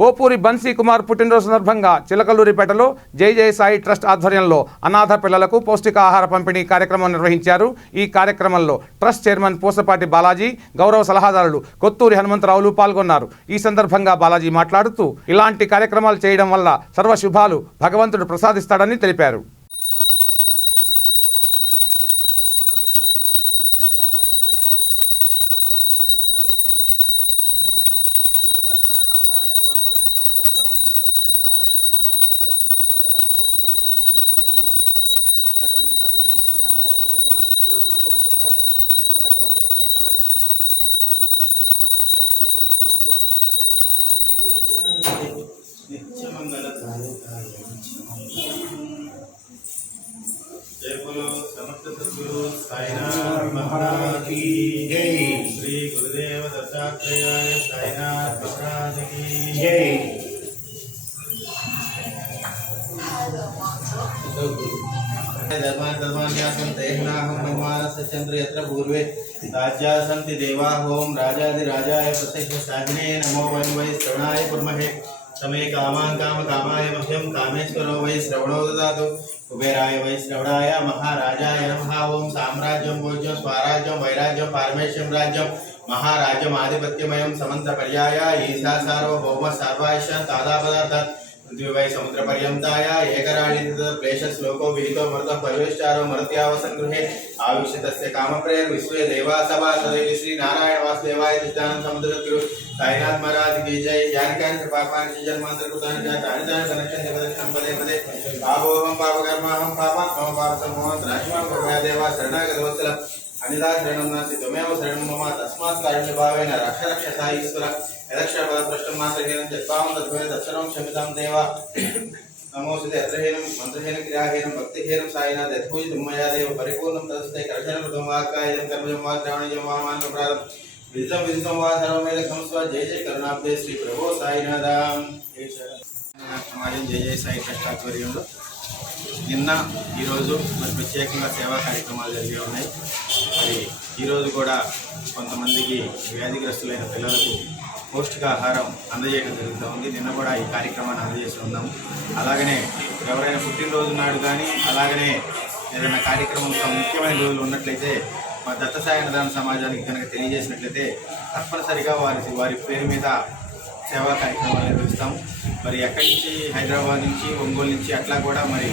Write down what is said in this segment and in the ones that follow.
పోపూరి బన్సీ కుమార్ పుట్టినరోజు సందర్భంగా చిలకలూరిపేటలో జై జై సాయి ట్రస్ట్ ఆధ్వర్యంలో అనాథ పిల్లలకు పౌష్టికాహార పంపిణీ కార్యక్రమం నిర్వహించారు. ఈ కార్యక్రమంలో ట్రస్ట్ చైర్మన్ పూసపాటి బాలాజీ, గౌరవ సలహాదారులు కొత్తూరి హనుమంతరావులు పాల్గొన్నారు. ఈ సందర్భంగా బాలాజీ మాట్లాడుతూ ఇలాంటి కార్యక్రమాలు చేయడం వల్ల సర్వశుభాలు భగవంతుడు ప్రసాదిస్తాడని తెలిపారు. जय बोलो समस्त सद्गुरु साईनाथ महाराज की जय। श्री गुरुदेव दत्तात्रेयाय साईनाथ महाराज की जय। चंद्र यत्र पूर्वे राज्या सन्ति देवा होम राजाधिराजाय प्रत्यक्ष साधिने नमो वै श्रवणाय कुर्महे समय कामान काम कामाय मह्यम कामेश्वरो वै श्रवणो ददातु कुबेराय वै श्रवणाय महाराजाय नमः। ओम साम्राज्यं भोज्यं स्वराज्यं वैराज्यं पारमेश्वरं राज्यं महाराज्यं आधिपत्यमयं समन्त पर्याय ईशा सार्वभौम सर्वायश तादापदार्थ पृथ्वी समुद्र पर्यंताय एकराळित प्लेश श्लोको विहितो मृत परिवेष्टारो मर्त्यावसन गृहे आविष्यतस्य कामप्रेर विश्वे देवा सभा सदैव श्री नारायण वासुदेवाय दिष्टानं समुद्र गुरु साईनाथ महाराज की जय। ज्ञानकान कृपापान जन्मांतर कृतानि जातानि तानि कनेक्शन देवदक्षं पदे पदे पापोहं पापकर्माहं पापात्मं पापसमूहं त्राहिमां कुर्मया देवा शरणागतवत्सल अनिदा शरणं नास्ति त्वमेव शरणं मम तस्मात् कारुण्यभावेन रक्ष रक्ष साई ईश्वर यदक्षरपदभ्रष्टं मात्रहीनं जत्पावं तद्वै तत्सर्वं क्षमितां देव। नमोऽस्तुते अत्रहीनं मन्त्रहीनं क्रियाहीनं भक्तिहीनं साईनाथ यत्पूजितं मया देव परिपूर्णं तदस्ते करशनकृतं वाक्कायं कर्मजं वा श्रावणजं वा मानवप्रारं विदितं विदितं वा सर्वमेधकं स्व जय जय करुणाब्दे श्री प्रभो साईनाथां। समाजं जय जय साई ट्रस्ट ఆధ్వర్యంలో నిన్న ఈరోజు మరి ప్రత్యేకంగా సేవా కార్యక్రమాలు జరిగి ఉన్నాయి. మరి ఈరోజు కూడా కొంతమందికి వ్యాధిగ్రస్తులైన పిల్లలకు పౌష్టికాహారం అందజేయడం జరుగుతూ ఉంది. నిన్న కూడా ఈ కార్యక్రమాన్ని అందజేసి ఉన్నాము. అలాగనే ఎవరైనా పుట్టినరోజు నాడు కానీ అలాగనే ఏదైనా కార్యక్రమం ముఖ్యమైన రోజులు ఉన్నట్లయితే మా దత్త సాయి అన్నదాన సమాజానికి కనుక తెలియజేసినట్లయితే తప్పనిసరిగా వారి పేరు మీద సేవా కార్యక్రమాలు నిర్వహిస్తాం. మరి ఎక్కడి నుంచి హైదరాబాద్ నుంచి ఒంగోలు నుంచి అట్లా కూడా మరి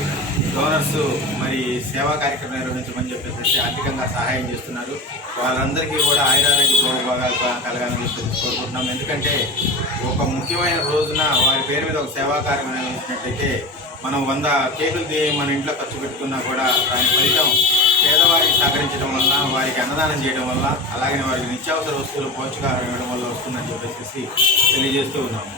డోనర్స్ మరి సేవా కార్యక్రమం నిర్వహించమని చెప్పేసి ఆర్థికంగా సహాయం చేస్తున్నారు. వాళ్ళందరికీ కూడా ఆయురారోగ్య భోగభాగాలు కలగాలని చెప్పేసి కోరుకుంటున్నాం. ఎందుకంటే ఒక ముఖ్యమైన రోజున వారి పేరు మీద ఒక సేవా కార్యక్రమం నిర్వహించినట్లయితే మనం 100 కేకులు మన ఇంట్లో ఖర్చు పెట్టుకున్నా కూడా దాని ఫలితం పేదవారికి సహకరించడం వల్ల, వారికి అన్నదానం చేయడం వల్ల, అలాగే వారికి నిత్యావసర వస్తువులు పౌష్టికాహారం ఇవ్వడం వల్ల వస్తుందని చెప్పేసి తెలియజేస్తూ ఉన్నాము.